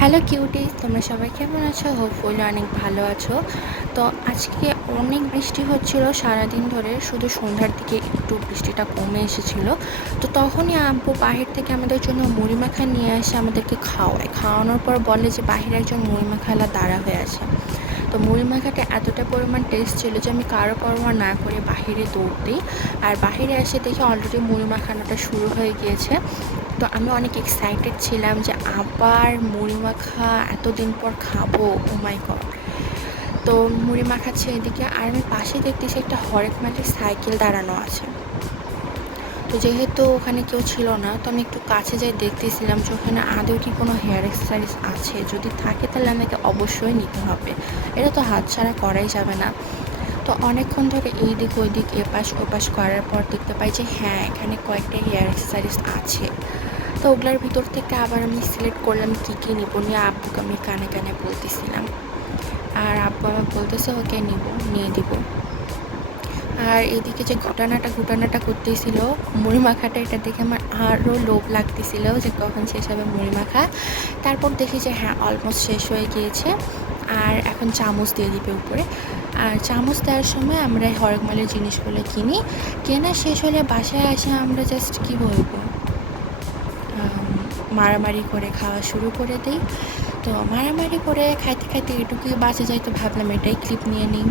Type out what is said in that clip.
Hello cuties, তোমরা সবাই কেমন আছো? হোপফুলি অনেক ভালো আছো। তো আজকে অনেক বৃষ্টি হচ্ছিল সারাদিন ধরে, শুধু সন্ধ্যার দিকে একটু বৃষ্টিটা কমে এসেছিল। তো তখনই আব্বু বাহির থেকে আমাদের জন্য মুড়ি মাখা নিয়ে আসে, আমাদেরকে খাওয়ায়। খাওয়ানোর পর বলে যে বাহিরে একজন মুড়ি মাখালা দাঁড়া হয়ে আছে। তো মুড়ি মাখাটা এতটা পরিমাণ টেস্ট ছিল যে আমি কারো পরোয়া না করে বাহিরে দৌড় দিই। আর বাহিরে এসে দেখি অলরেডি মুড়ি মাখানোটা শুরু হয়ে গিয়েছে। তো আমি অনেক এক্সাইটেড ছিলাম যে আবার মুড়ি মাখা এতদিন পর খাবো। ও মাই গড! তো মুড়ি মাখাচ্ছে এদিকে, আর আমি পাশে দেখতেছি একটা হরেক মালের সাইকেল দাঁড়ানো আছে। তো যেহেতু ওখানে কেউ ছিল না, তো আমি একটু কাছে যাই দেখতেছিলাম যে ওখানে আদৌ কি কোনো হেয়ার এক্সারসাইজ আছে। যদি থাকে তাহলে আমাকে অবশ্যই নিতে হবে, এটা তো হাতছাড়া করাই যাবে না। তো অনেকক্ষণ ধরে এই দিক ওই দিক এপাশ ওপাশ করার পর দেখতে পাই যে হ্যাঁ, এখানে কয়েকটা হেয়ার এক্সারসাইজ আছে। তো ওগুলোর ভিতর থেকে আবার আমি সিলেক্ট করলাম কী কী নিব, নিয়ে আব্বুকে আমি কানে কানে বলতেছিলাম। আর আব্বু আমার বলতেছে ওকে নিয়ে দিব। আর এদিকে যে ঘুটানাটা করতেছিল মুড়ি মাখাটা, এটা দেখে আমার আরও লোভ লাগতেছিল যে কখন শেষ হবে মুড়ি মাখা। তারপর দেখি যে হ্যাঁ, অলমোস্ট শেষ হয়ে গিয়েছে। আর এখন চামচ দিয়ে দিবে উপরে। আর চামচ দেওয়ার সময় আমরা হরেক মালের জিনিসগুলো কিনি। কেনা শেষ হলে বাসায় আসে আমরা জাস্ট কী বলবো, মারামারি করে খাওয়া শুরু করে দিই। তো মারামারি করে খাইতে খাইতে এটুকুই বাঁচা যায়, তো ভাবলাম এটাই ক্লিপ নিয়ে নিই।